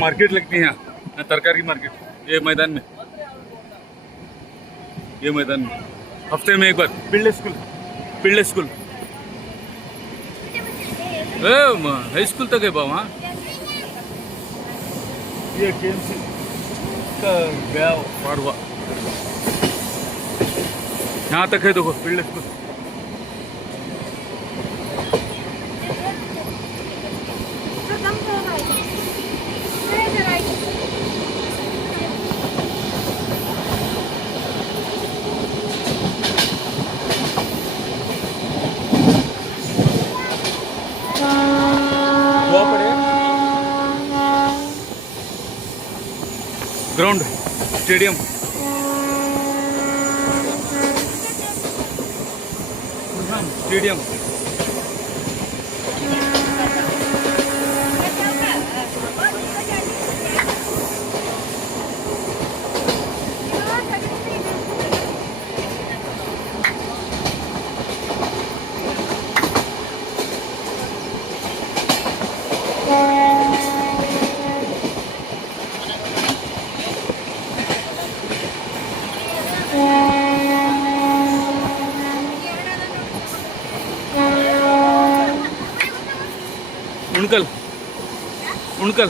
मार्केट लगती है यहाँ तरकारी मार्केट, ये मैदान में, ये मैदान में हफ्ते में एक बार पिल्ले स्कूल हाई स्कूल तक है बाबा। ये केएमसी का गया पार हुआ, यहाँ तक है देखो Pillai school. Ground stadium, stadium उनकल